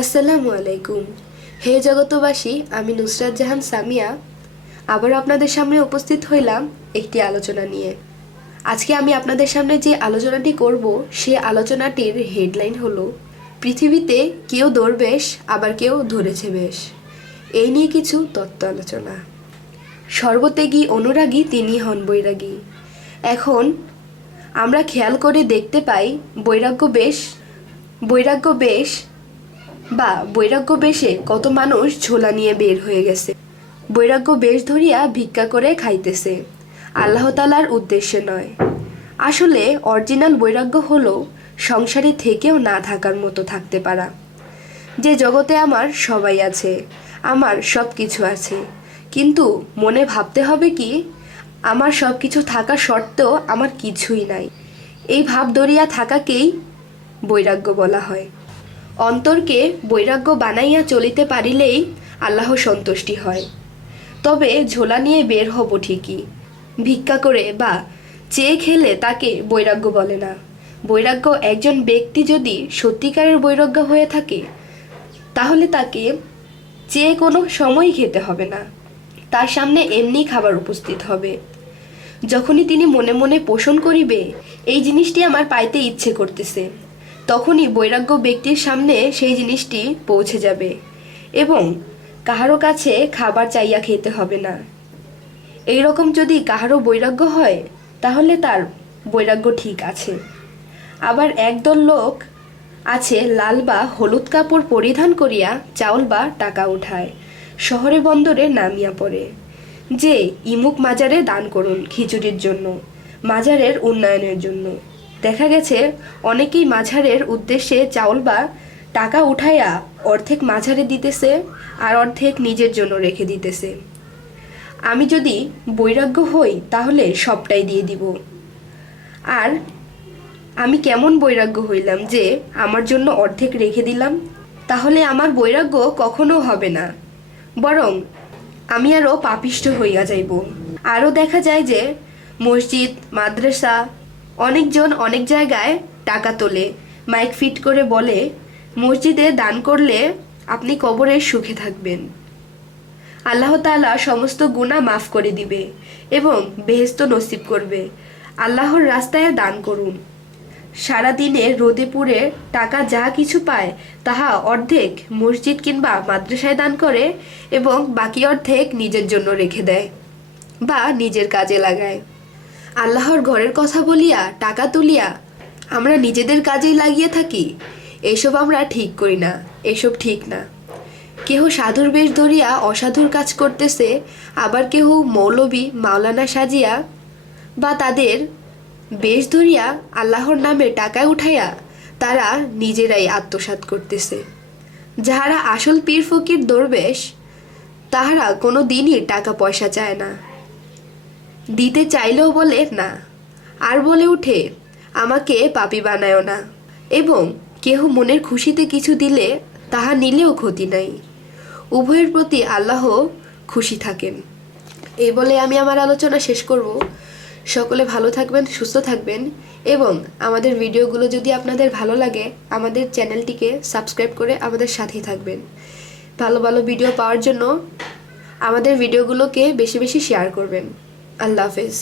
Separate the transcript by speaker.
Speaker 1: আসসালামু আলাইকুম। হে জগতবাসী আমি নুসরাত জাহান সামিয়া। আবার আপনাদের সামনে উপস্থিত হইলাম একটি আলোচনা নিয়ে। আজকে আমি আপনাদের সামনে যে আলোচনাটি করব, সে আলোচনাটির হেডলাইন হলো, পৃথিবীতে কেউ দরবেশ আবার কেউ ধরেছে বেশ। এই নিয়ে কিছু তত্ত্ব আলোচনা। সর্বত্যাগী অনুরাগী তিনি হন বৈরাগী। এখন আমরা খেয়াল করে দেখতে পাই, বৈরাগ্য বেশ বৈরাগ্য বেশ বা বৈরাগ্য বেশে কত মানুষ ঝোলা নিয়ে বের হয়ে গেছে। বৈরাগ্য বেশ ধরিয়া ভিক্ষা করে খাইতেছে। আল্লাহ তালার উদ্দেশ্যে নয়। আসলে অরিজিনাল বৈরাগ্য হলো সংসারে থেকেও না থাকার মতো থাকতে পারা। যে জগতে আমার সবাই আছে, আমার সব কিছু আছে, কিন্তু মনে ভাবতে হবে কি, আমার সব কিছু থাকা সত্ত্বেও আমার কিছুই নাই। এই ভাব দরিয়া থাকাকেই বৈরাগ্য বলা হয়। অন্তরকে বৈরাগ্য বানাইয়া চলিতে পারিলেই আল্লাহ সন্তুষ্টি হয়। তবে ঝোলা নিয়ে বের হব ঠিকই। ভিক্ষা করে বা চেয়ে খেলে তাকে বৈরাগ্য বলে না। বৈরাগ্য একজন ব্যক্তি যদি সত্যিকারের বৈরাগ্য হয়ে থাকে, তাহলে তাকে চেয়ে কোনো সময় খেতে হবে না। তার সামনে এমনি খাবার উপস্থিত হবে। যখনই তিনি মনে মনে পোষণ করিবে, এই জিনিসটি আমার পাইতে ইচ্ছে করতেছে। তখনই বৈরাগ্য ব্যক্তির সামনে সেই জিনিসটি পৌঁছে যাবে এবং কাহারও কাছে খাবার চাইয়া খেতে হবে না। এই রকম যদি কাহারও বৈরাগ্য হয়, তাহলে তার বৈরাগ্য ঠিক আছে। আবার একদল লোক আছে লাল বা হলুদ কাপড় পরিধান করিয়া চাউল বা টাকা উঠায়, শহরে বন্দরে নামিয়া পড়ে। যে ইমুক মাজারে দান করুন খিচুড়ির জন্য, মাজারের উন্নয়নের জন্য। দেখা গেছে, অনেকেই মাঝারের উদ্দেশ্যে চাউল বা টাকা উঠাইয়া অর্ধেক মাঝারে দিতেছে আর অর্ধেক নিজের জন্য রেখে দিতেছে। আমি যদি বৈরাগ্য হই, তাহলে সবটাই দিয়ে দিব। আর আমি কেমন বৈরাগ্য হইলাম যে আমার জন্য অর্ধেক রেখে দিলাম? তাহলে আমার বৈরাগ্য কখনো হবে না। বরং আমি আরও পাপিষ্ট হইয়া যাইব। আরও দেখা যায় যে মসজিদ, মাদ্রাসা অনেকজন অনেক জায়গায় টাকা তোলে। মাইক ফিট করে বলে, মসজিদে দান করলে আপনি কবরে সুখে থাকবেন। আল্লাহ তাআলা সমস্ত গুনাহ মাফ করে দিবে এবং বেহেস্ত নসিব করবে। আল্লাহর রাস্তায় দান করুন। সারাদিনে রোদে পুড়ে টাকা যা কিছু পায় তাহা অর্ধেক মসজিদ কিংবা মাদ্রাসায় দান করে এবং বাকি অর্ধেক নিজের জন্য রেখে দেয় বা নিজের কাজে লাগায়। আল্লাহর ঘরের কথা বলিয়া, টাকা তুলিয়া, আমরা নিজেদের কাজেই লাগিয়ে থাকি। এসব আমরা ঠিক করি না, এসব ঠিক না। কেহ সাধুর বেশ ধরিয়া অসাধুর কাজ করতেছে, আবার কেহ মৌলবী মাওলানা সাজিয়া বা তাদের বেশ ধরিয়া আল্লাহর নামে টাকা উঠাইয়া তারা নিজেরাই আত্মসাৎ করতেছে। যাহারা আসল পীর ফকির দরবেশ, তাহারা কোনো দিনই টাকা পয়সা চায় না। দিতে চাইলেও বলে, না। আর বলে উঠে, আমাকে পাপি বানায়ও না। এবং কেহ মনের খুশিতে কিছু দিলে তাহা নিলেও ক্ষতি নাই। উভয়ের প্রতি আল্লাহ খুশি থাকেন। এই বলে আমি আমার আলোচনা শেষ করব। সকলে ভালো থাকবেন, সুস্থ থাকবেন এবং আমাদের ভিডিওগুলো যদি আপনাদের ভালো লাগে, আমাদের চ্যানেলটিকে সাবস্ক্রাইব করে আমাদের সাথেই থাকবেন। ভালো ভালো ভিডিও পাওয়ার জন্য আমাদের ভিডিওগুলোকে বেশি বেশি শেয়ার করবেন। আল্লাহ হাফেজ